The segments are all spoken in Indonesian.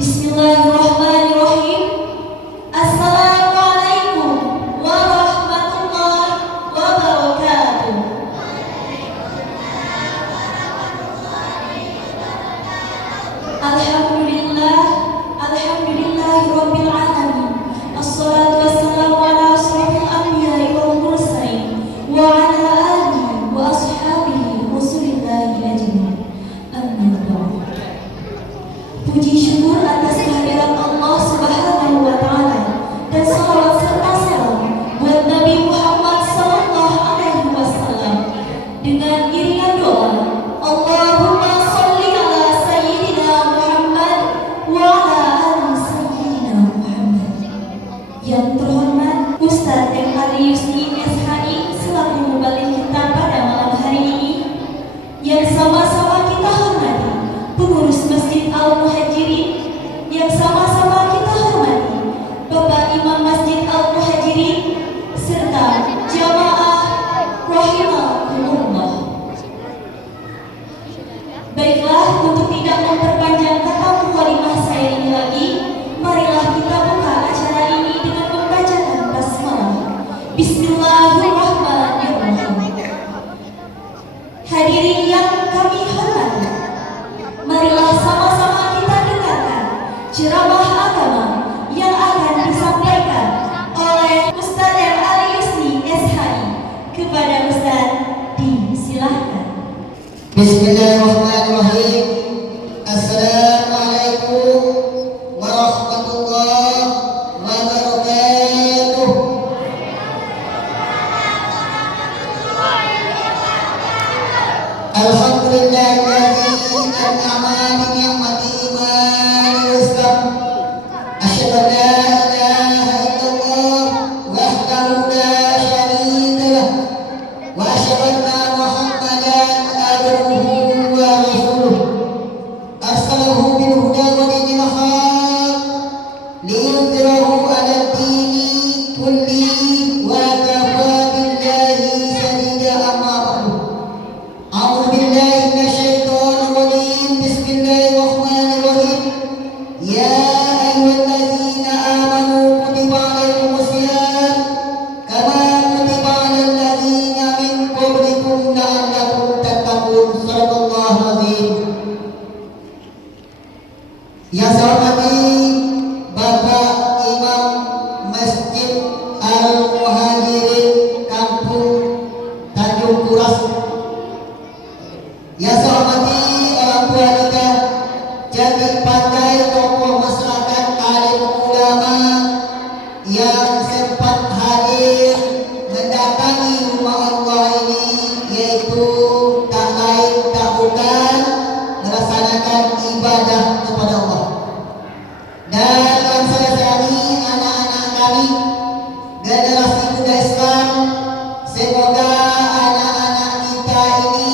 Bismillahirrahmanirrahim. Assalamualaikum warahmatullahi wabarakatuh. Alhamdulillah, alhamdulillahirabbil alamin. Assalatu wassalamu ala asyrofil anbiya'i wal mursalin wa ala alihi wa ashabihi rasulillahi ajmain. Amma ba'd. Puji syukur atas kehadiran Allah Subhanahu wa taala dan salawat serta salam buat Nabi Muhammad sallallahu alaihi wasallam dengan iringan doa Allahumma sholli ala sayyidina Muhammad wa ala ali sayyidina Muhammad. Yang terhormat Ustaz M. Ali Yusni SHI selaku mubalik kita pada malam hari ini, yang sama-sama kita hormati pengurus Masjid Al-Muhajirin, yang sama-sama kita hormati Bapak Imam Masjid Al-Muhajirin serta jamaah rahimakumullah. Baiklah, untuk tidak memperpanjang kata mukhalimah saya ini lagi, marilah kita buka acara ini dengan membacaan basmalah. Bismillahirrahmanirrahim. Hadirin yang kami hormati, marilah sama-sama kita dengarkan ceramah agama yang akan disampaikan oleh Ustaz M. Ali Yusni SHI. Kepada Ustaz, disilahkan. Bismillahirrahmanirrahim. Assalamualaikum warahmatullahi wabarakatuh. Alhamdulillahilladzi an'ama bi ni'mati imanil Islam. Asyhadu an la ilaha illallah wahdahu la syarika lah wa asyhadu anna Muhammadan abduhu wa rasuluh. Arsalahu bil huda wa dinil haq liyudhhirahu 'ala ad-dini kullihi wa kafa billahi shahida. Amma ba'du. A'udzu billahi minasyaitonir rajim. Bismillahirrahmanirrahim. Ya ayyuhalladzina amanu kutiba 'alaikumus shiyam kama kutiba 'alal ladzina min qablikum la'allakum tattaqun. Shadaqallahul azim. Yang saya hormati Bapak Imam Masjid Al-Muhajirin Kampung Tanjung Kuras. Yang saya hormati orang tua kita, jadi pandai tokoh masyarakat, alim ulama yang sempat hadir mendatangi rumah Allah ini, yaitu tak lain tak bukan melaksanakan ibadah kepada Allah. Dan yang saya sayangi anak-anak kami, generasi muda Islam, semoga anak-anak kita ini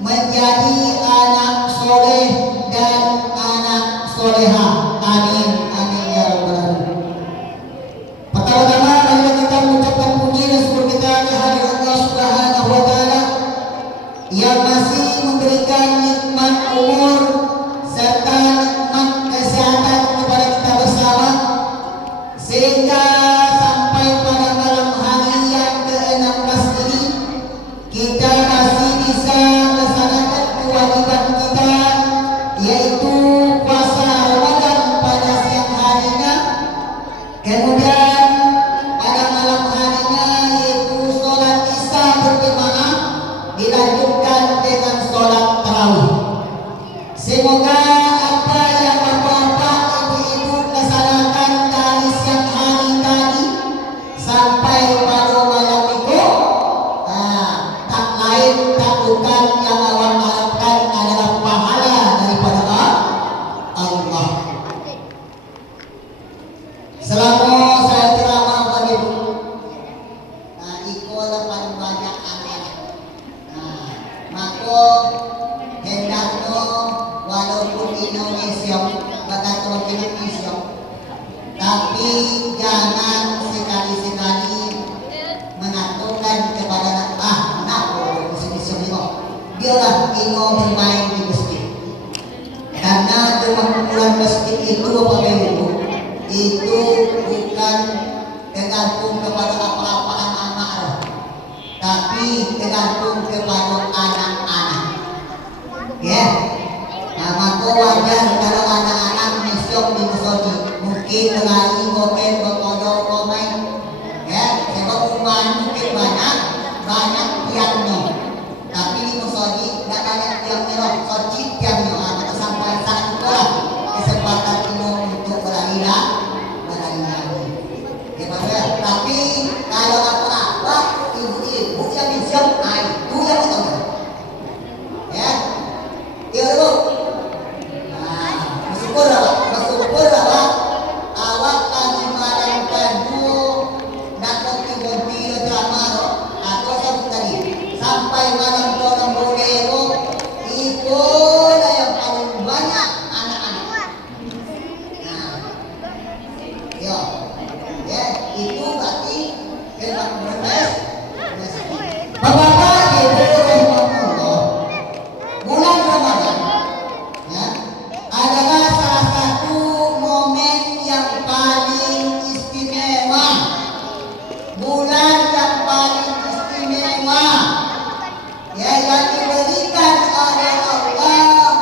menjadi anak soleh dan anak soleha. Amin, amin ya rabbal alamin. Pertama-tama marilah kita mengucapkan puji dan syukur kita kehadirat Allah Subhanahu wa taala yang masih memberikan nikmat umur serta nikmat kesehatan kepada kita bersama, sehingga sampai pada malam hari yang ke-16 ini kita masih bisa melaksanakan kewajiban kita, yaitu puasa Ramadan pada siang harinya, kemudian pada malam harinya yaitu sholat isya berjamaah dilanjutkan dengan sholat tarawih. Semoga apa yang bapak-bapak, ibu-ibu laksanakan dari siang hari tadi sampai pada malam itu, tak lain tak bukan yang awak harapkan adalah pahala daripada Allah. Selama saya ceramah bagi iko lah paling banyak anak. Maka hendaknya walaupun Indonesia bakal Indonesia, tapi jangan sekali-sekali mengatakan kepada anak biarlah Ino bermain di masjid, karena cuma kumpulan masjid itu Bapak Ibu itu bukan tergantung kepada apa-apa anak-anak, tapi tergantung kepada anak-anak. Ya, nah maka wajar kalau anak-anak misyok di musola mungkin lagi ngobrol berkodok komen, ya, sebab umat mungkin banyak tiangnya, tapi di musola tidak banyak tiangnya, socik tiangnya, atau sampai saat itulah kesempatan ini untuk berlari. Tapi kalau apa-apa ibu-ibu yang misyok, itu yang kita ya. Iya Bu. Nah, bersyukur Pak. Awak lagi malam kadu nak konti-konti drama atau satu tadi sampai malam tolong bolero itu yang paling banyak anak-anak. Nah, yo, ya itu berarti kelak bermes. Bapak Ibu rahimahullah. Bulan Ramadan ya, adalah salah satu momen yang paling istimewa. Bulan yang paling istimewa ya, yang diberikan oleh Allah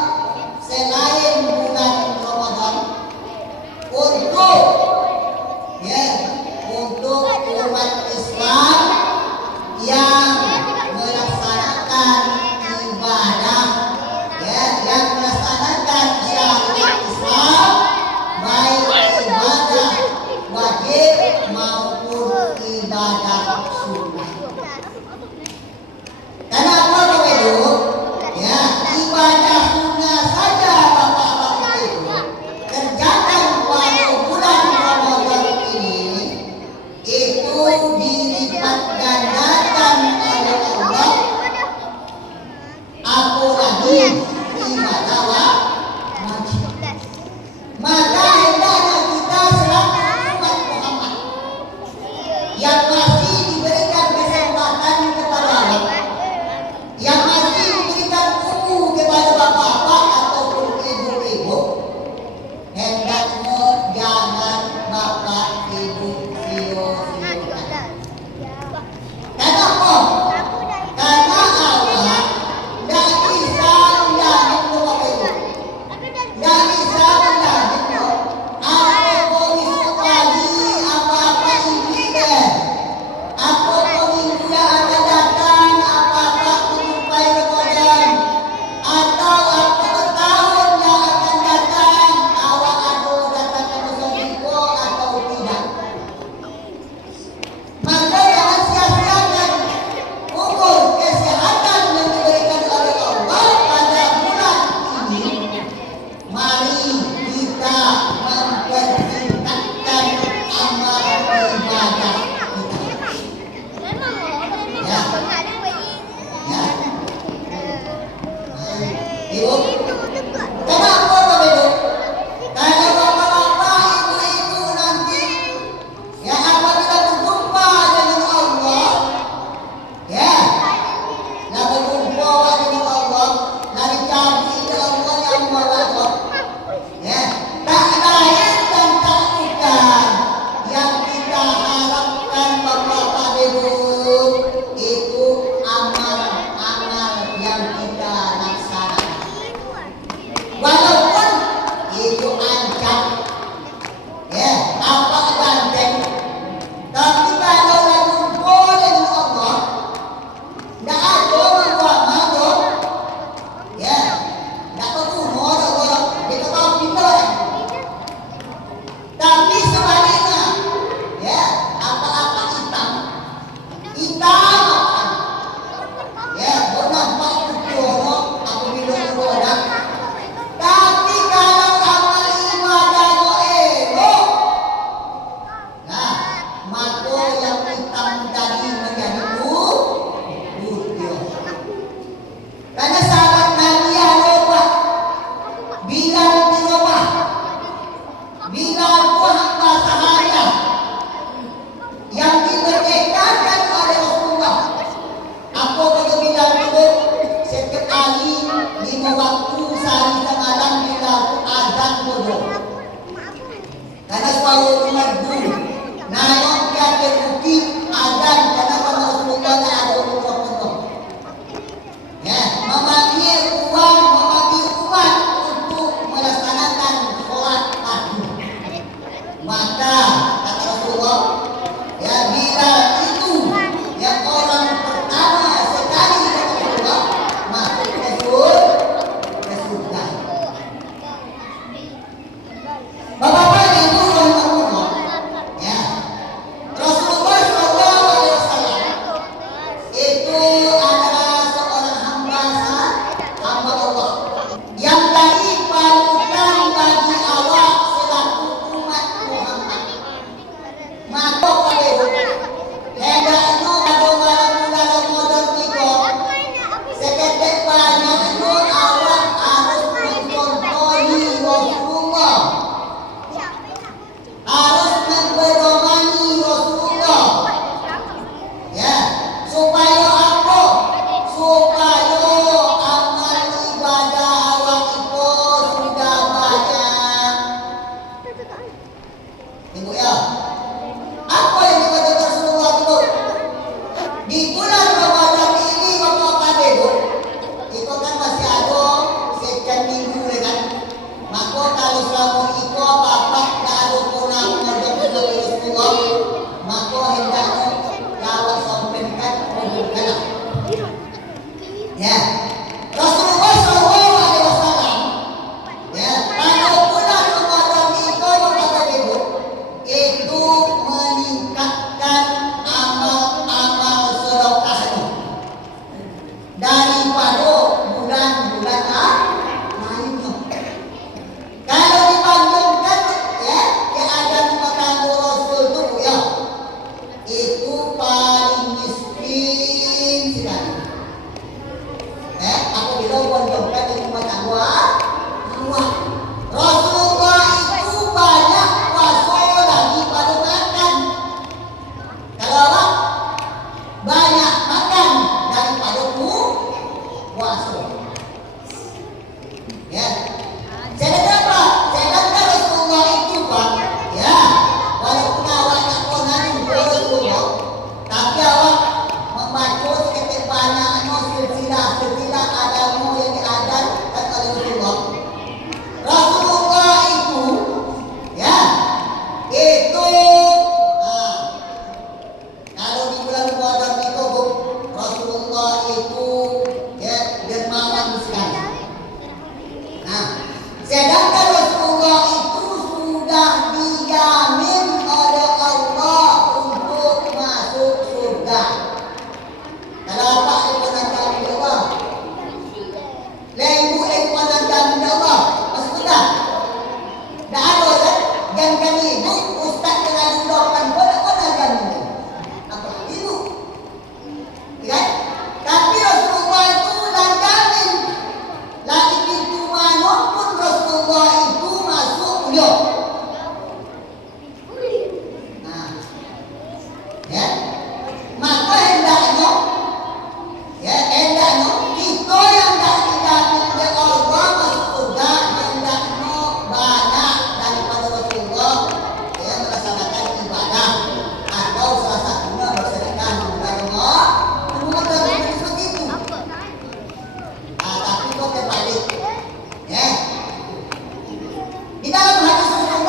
selain bulan Ramadan untuk ya, untuk umat Islam yang melaksanakan ibadah ya, yang melaksanakan syariat Islam, baik ibadah wajib maupun ibadah sunnah. Kenapa begitu? Ya, ibadah sunnah saja Bapak-bapak itu kerjakan pada bulan Ramadan ini itu dilipat gandakan oleh Allah, apalagi ibadah wajib. Maka hendaknya kita selaku umat Muhammad yang masih diberikan kesempatan kepada Allah, yang masih diberikan umur kepada bapak-bapak ataupun ibu-ibu, hendaknya jangan bapak ibu sia-siakan. Kenapa? Karena Allah tidak bisa menjamin bapak ibu, tidak bisa menjamin apa polis sekali apa-apa ini deh, apa polis yang akan datang apa-apa menyupai rekodan, atau apa tahun yang akan datang awak ada datang ke Mozambiko atau tidak. Maka jangan sia-siakan umur kesehatan yang diberikan oleh Allah pada bulan ini. Mari kita mempertingkatkan amal ibadah kita. Ya, ya. Ibu, kenapa begitu? Karena bapak-bapak, ibu-ibu nanti ya apabila berjumpa dengan Allah, ya, nah berjumpa dengan Allah, nah dicari Allah yang maha, ya, tak lain dan tak bukan yang kita harapkan bapak-bapak ibu itu amal-amal yang kita laksanakan. Walaupun itu ancam, ya, apa ganteng, tapi kalau lalu dengan Allah, tidak ada agama dong, ya, tidak berguna Allah, kita tahu pintar. Tapi sebaliknya, ya, apa-apa hitam, ya, nampak kudono, aku minum kudono. Tapi kalau amal ibadahnya Nah, yang dia bukti adan kenapa Rasulullah ada mikrofon. Ya, memanggil umat untuk melaksanakan sholat fardu. Maka kata Rasulullah, ya bila itu yang orang pertama sekali kata Rasulullah masuk ke surga. Bapak-bapak dan ibu rahimahullah, ya Rasulullah SAW itu adalah seorang hamba Allah yang dari panutan bagi awak selaku umat Muhammad. Maka kalau hendaknya pada malam bulan Ramadan kita seketik banyaknya awak harus mencontohi Rasulullah, harus memperdomani Rasulullah, ya supaya apa? Supaya amal ibadah awak itu sudah banyak. Ibu ya, apa yang dikatakan Rasulullah itu? Di bulan Ramadan ini Bapak Ibu, itu kan masih ada sekian minggu kan. Maka kalau selama itu Bapak tak ada kurang menjadi Rasulullah, maka hendaknya lawat sampaikan kebukaan. Ya, Rasulullah SAW, ya pada bulan Ramadan itu Bapak Ibu, itu meningkatkan amal-amal sedekahnya daripada bulan-bulan lainnya. Kalau dibandingkan ya keadaan rumah tangga Rasul itu ya, itu paling miskin sekali. Apabila bandingkan di rumah tangga awak, Rasulullah itu banyak puasa lagi pada makan. Kalau awak banyak makan daripada puasa. Ya. Sedangkan apa? Sedangkan Rasulullah itu Pak, ya, walaupun awak tak pernah jumpa Rasulullah, tapi awak membaca seketik banyaknya silsilah agama yang diajarkan oleh Rasulullah. Rasulullah itu, ya, itu kalau di bulan Ramadan itu Bu, Rasulullah itu ya dermawan sekali. Nah, sedangkan Rasulullah itu sudah dijamin oleh Allah untuk masuk surga. Kenapa itu nanti Allah? Lembu itu nanti Allah masuk surga. Dah ada kan? Yang kami itu Ustaz dengan dudukkan boleh kami. Apa itu? Kan? Tapi Rasulullah itu sudah jamin. Lagi pintu manapun Rasulullah itu masuk beliau. Nah, ya, maka hendaknya kita yang tak dijamin oleh Allah masuk surga, hendaknya banyak daripada Rasulullah yang melaksanakan ibadah atau salah satunya bersedekah kepada Allah. Seperti itu. Tapi kok terbalik, ya. Di dalam hadis Rasulullah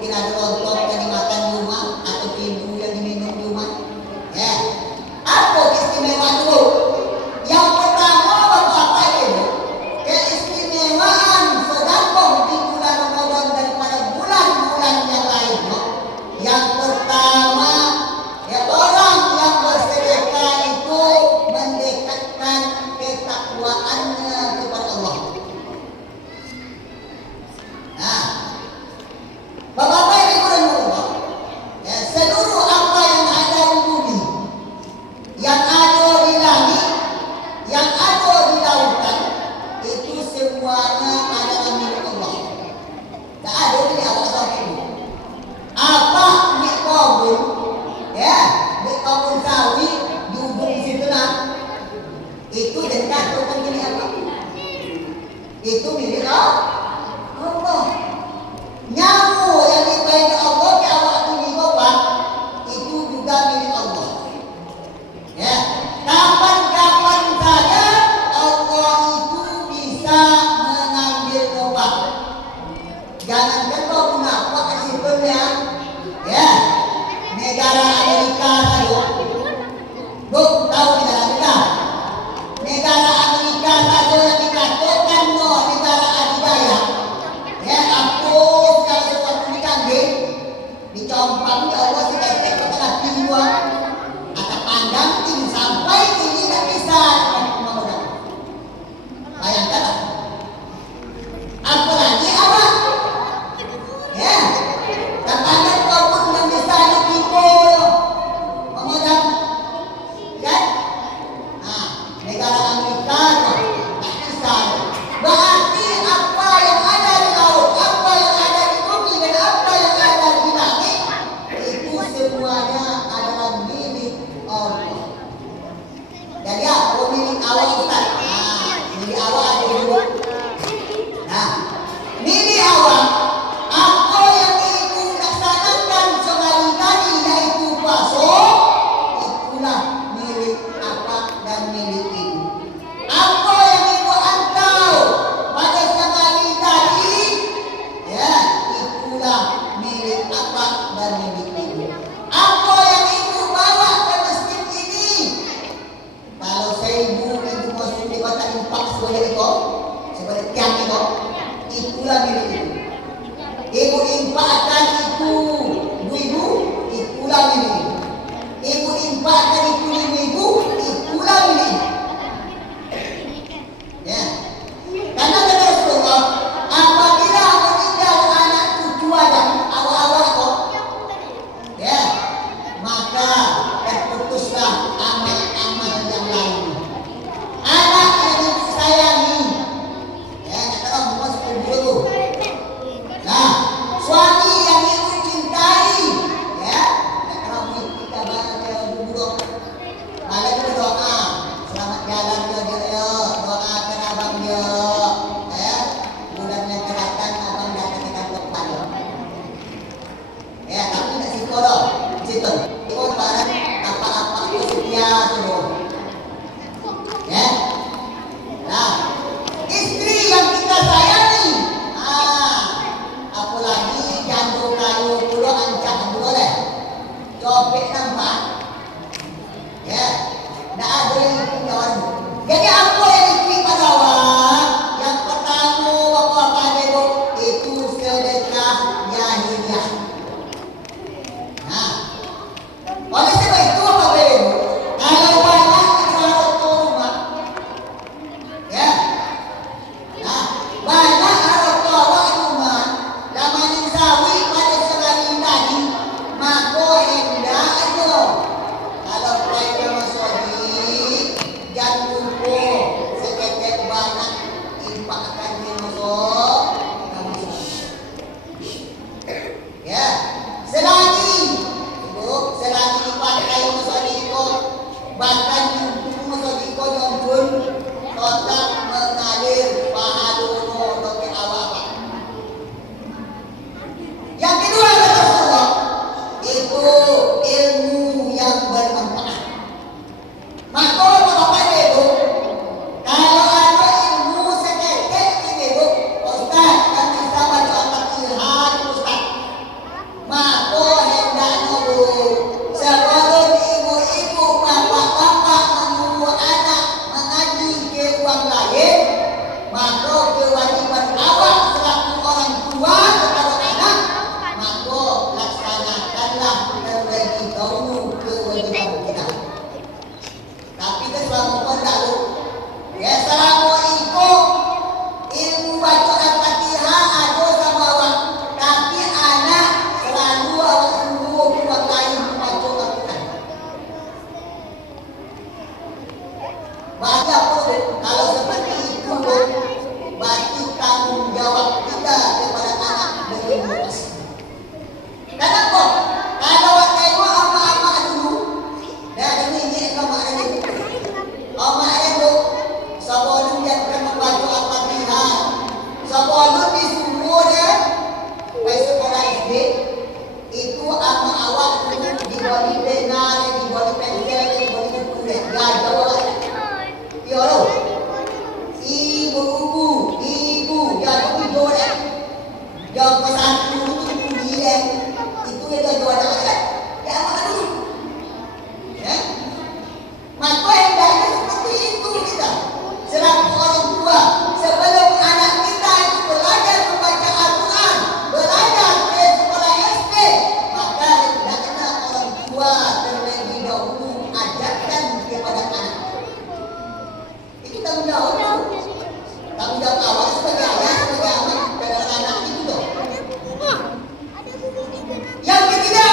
mungkin ada lontong yang dimakan di rumah atau tibu yang diminum di rumah. Ya, apa keistimewaan dulu? Yang pertama apa itu? Keistimewaan sedangkan di bulan Ramadan daripada bulan-bulan yang lainnya. Yang pertama, ya orang yang bersedekah itu mendekatkan ketakwaannya kepada Allah. Nah, Bapak-bapak yang dimuliakan, ya, seluruh apa yang ada di bumi, yang ada di langit, yang ada di lautan, itu semuanya adalah milik Allah. Tak ada milik Allah sendiri. Apa milik kebun, ya, milik kebun sawit di ujung situ lah, itu dekat bukan milik apa? Itu milik Allah. Nyamu yang dibayar Allah ke awak ini bapak, itu juga milik Allah. Ya, kapan-kapan saja Allah itu bisa mengambil bapak. Jangankan kau kenapa kesimpulannya, ya, negara Amerika saja, belum tahu negara Amerika. Negara Amerika saja yang dikatakan negara adidaya. Ya, aku kalau sesuatu dikanggih, dicompang ya Allah sudah cek ke tengah jiwa, atau pandang ini sampai ini tidak bisa mau. Bayangkan, apalagi apa? Ya, katakan kau pun tidak bisa dipikul, memodal, kan? Nah, negara Amerika tak bisa. Berarti apa yang ada di laut, apa yang ada di bumi, dan apa yang ada di langit, itu semuanya adalah milik Allah. Jadi apa milik awak Ustaz? Nah, milik awak ada dulu. Nah, milik awak, apa yang ibu laksanakan sehari tadi yaitu puasa, itulah milik apa dan milik ibu. Apa yang ibu antau pada siang hari tadi, ya, itulah milik apa dan milik ibu. Apa yang ibu bawa ke masjid ini, kalau saya ibu masuk di kota impak sebanyak itu, sebanyak tiang itu, itulah milik ibu. Ibu impakkan itu ibu, itulah milik ibu. Ibu impakkan itu ibu, itulah milik ibu. Ya, karena kata Rasulullah, apabila meninggal anak cucu Adam, awal-awal kok, ya, maka terputuslah amal-amal yang lain. Anak yang ibu sayangi, ya, kata orang masuk kubur itu, Itu ama awak dulu dibagi benar, dibagi pensel, dibagi kulit. Gajah awak. Ya lo. Ibu, jangan didorek. Jangan pesatu itu dia. Itu yang jual anak. Ya apa dulu? Ya. Maka yang dah seperti itu kita. Selaku orang tua, sebelum anak kita itu belajar membaca Al-Quran, belajar ke sekolah SD, maka hendaknya orang tua terlebih dahulu ajarkan kepada anak. Itu tanggung jawab. Tanggung jawab awak sebagai ayah, sebagai anak terhadap anak itu loh. Yang ketiga,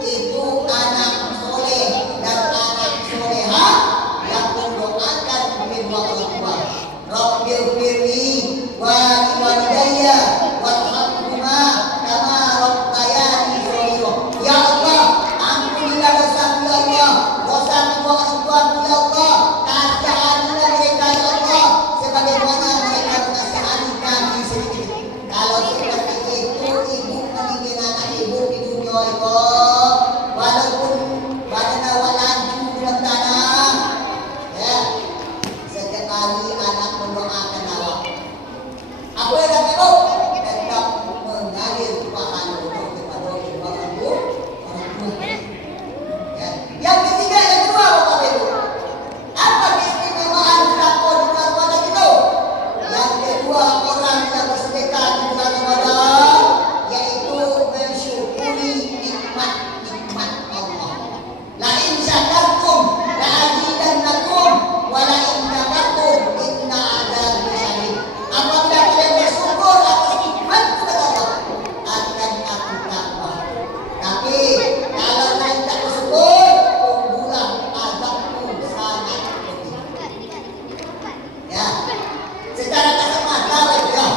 itu anak soleh dan anak soleha yang mendoakan kedua orang tua. Rabbighfirli wa liwalidayya warhamhuma kama rabbayani shaghira. Ya Allah, ampunilah dosaku ya Allah, dosa kedua orang tuaku ya Allah, kasihanilah mereka ya Allah, sebagaimana mereka mengasihani kami sendiri. Kalau seperti itu ibu meninggal anak ibu di dunia itu, walaupun badan awak laju dalam tanah, ya, sekali anak mendoakan awak. Apa yang dah tahu? Tetap mengalir pahala untuk kepada orang tua. Ya. Yang ketiga, yang kedua, Bapak Ibu. Apa keistimewaan sedekah di bulan Ramadan itu? Yang kedua, orang yang bersedekah di bulan Ramadan yaitu mensyukuri nikmat-nikmat Allah. La in syakartum la azidannakum wa la in kafartum inna adzabi syadid. Apabila kalian bersyukur atas nikmat kepada Allah, akan aku tambah. Tapi kalau kalian tak bersyukur, tunggulah azabku sangat pedih. Ya, secara kasat mata ya.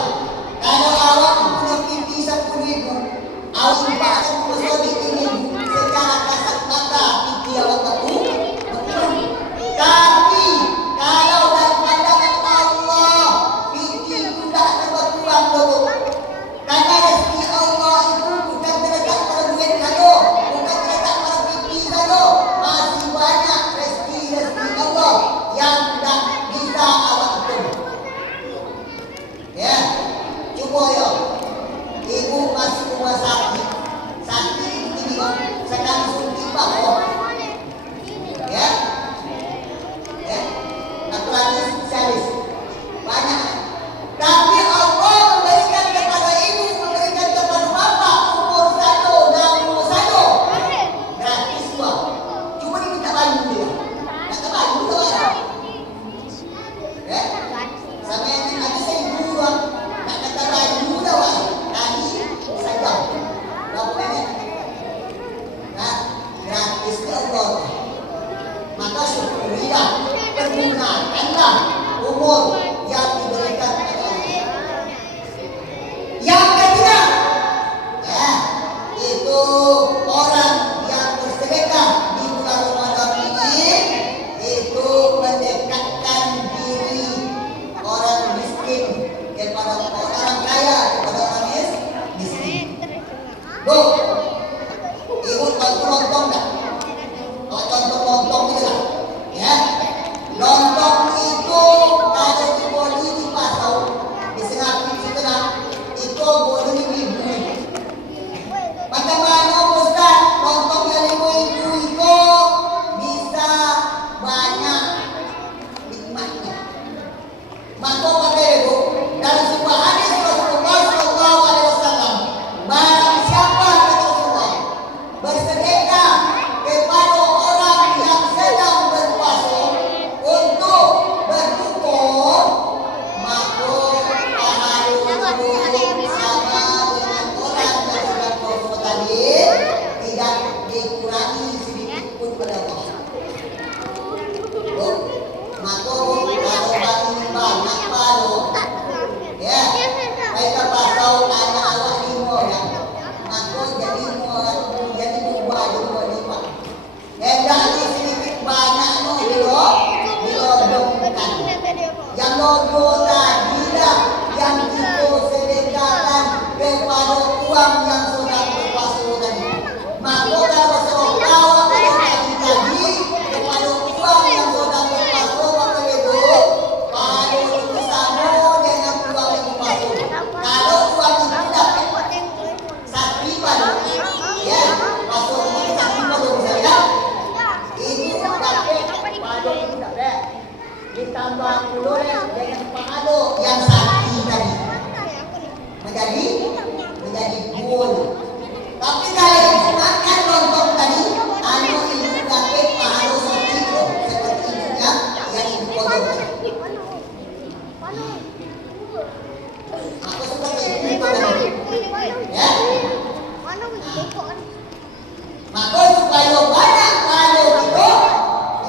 Kalau awak punya pinti 10.000, awak impakkan usaha di ini secara kasat mata pinti awak betul. Tapi kalau dalam pandangan Allah, pinti itu tak akan berkurang dulu. Karena rezeki Allah itu bukan terletak pada duit saja, bukan terletak pada pinti saja. Masih banyak rezeki Allah yang tak bisa awak hitung. Ya, cuba ya. Ibu masuk rumah sakit, sakit ini sedang suntik bawah. Ya, ya, naturalisasi spesialis banyak. Tapi Allah memberikan kepada ibu, memberikan kepada bapak umur satu, umur satu, gratis dua. Cuma diminta baju dia, tak ada baju tak. Ya, sama yang ada saya dua, tak kata baju dah. Tadi saja, berapa banyak? Nah, gratis ke Allah. Maka syukurilah, pergunakanlah umur yang diberikan kepada Allah. Yang ketiga, ya, itu orang yang bersedekah di bulan Ramadan ini itu mendekatkan diri orang miskin kepada orang kaya kepada orang miskin. Bu, ibu tahu lontong tak? Contoh lontong itu lah, ya. Lontong itu kalau dibeli di pasar, di setengah itu boleh dibuat. Macam mana Ustaz? Lontong yang ibu-ibu itu bisa banyak nikmatnya. Maka pada ibu dalam sebuah hadis Rasulullah SAW, barang siapa kata Rasulullah bersedekah kepada orang yang sedang berpuasa untuk bersyukur, maka pahala sama bubul. Tapi kalau ibu makan lontong tadi, anu ibu pakai harus kilo seperti ibunya yang ibu potong. Aku seperti itu tadi. Ya. Maka supaya banyak kalau gitu,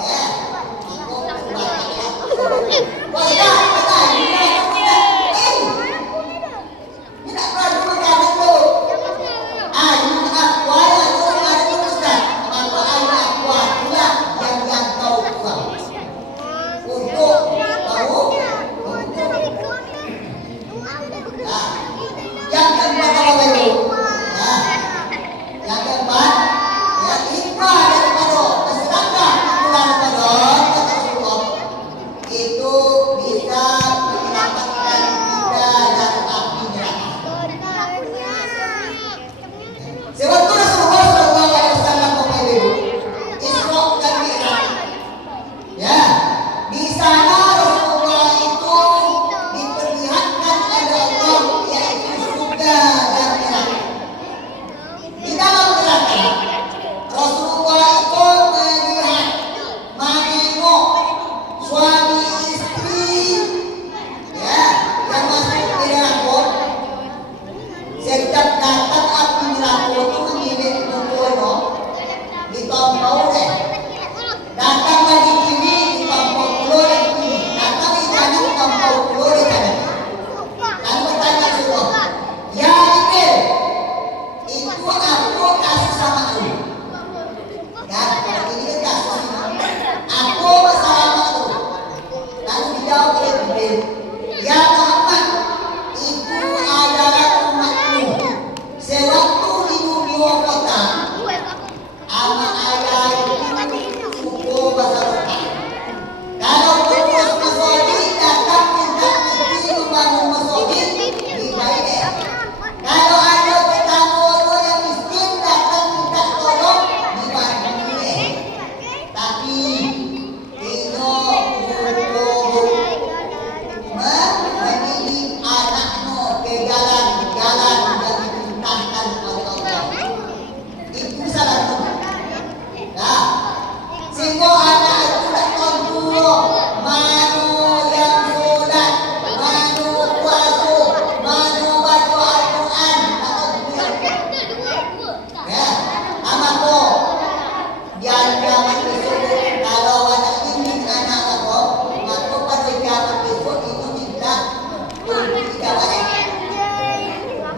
ya, aku banyak. Bosnya, tidak perlu makan itu. Ayu aqua itu ada tuliskan. Maka ayu aqua itulah yang kau buang. Untuk tahu. Nah, yang keempat apa itu? Nah, yang keempat, ya hikmah daripada kesedangkan bulan Ramadan kata Rasulullah itu bisa menyelamatkan kita dari api neraka. Sewaktu Rasulullah SAW memilih Isra dan Mi'raj, ya di sana Rasulullah itu diperlihatkan oleh Allah yaitu surga dan neraka. Di dalam neraka Rasulullah itu melihat menengok suami istri, ya yang masuk ke neraka. Setiap datang api neraka itu mengirim pukul ditompau deh. Datang lagi kini ditompau pulau dan kini. Datang di kanan ditompau pulau di kanan. Lalu bertanya Rasulullah, ya Jibril, itu aku kasih sama aku. Ya, ini kan kasih. Aku sama aku. Lalu dijawab oleh Jibril, ya Muhammad, itu adalah umatmu. Sewaktu di dunia kota, ama ayah itu suku bahasa kota. Kalau pengurus masjid datang minta izin membangun masjid, dibayar. Kalau ada tetangga yang miskin datang minta tolong, dibantu. Tapi itu mendidik anaknya ke jalan-jalan yang diperintahkan oleh Allah. Itu salah satu. Nah, sehingga anak itu tak tahu mana yang sholat, mana puasa, mana baca Al-Quran, tak tahu. Ya, amako jangan besok kalau anak ini anak apa, maka pada zaman besok itu tidak tidak baik.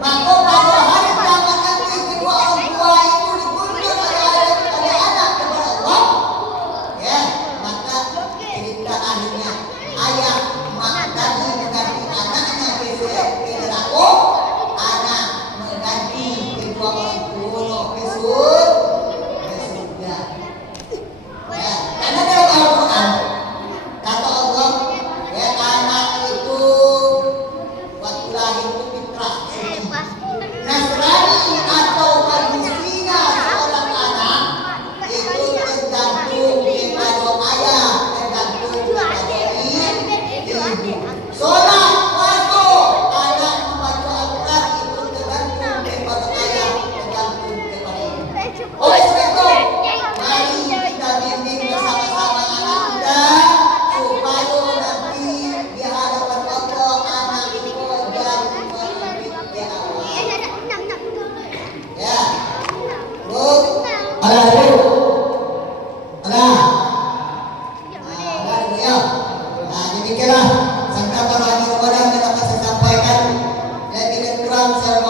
Maka pada hari kiamat nanti kedua orang tua itu dituntut oleh anak kepada Allah. Ya, maka cerita akhirnya ayah mak tadi mengganti anaknya ke neraka, anak mengganti kedua orang tua ke surga. Ya, karena dalam Al-Quran kata Allah, ya anak itu waktu lahir itu fitrah suci. Nasrani atau Palestina seorang anak itu tergantung kepada ayah, tergantung kepada ibu. Sholat, puasa, anak membaca Al-Quran itu tergantung kepada ayah, tergantung kepada ibu. Oleh sebab itu, mari kita bimbing bersama-sama anak kita supaya nanti di hadapan Allah anak itu jadi pemimpin yang awal. Ya, bu, ada bu, ada bu ya. Nah, demikianlah sabda para Nabi Muhammad yang akan saya sampaikan. Lebih kurang saya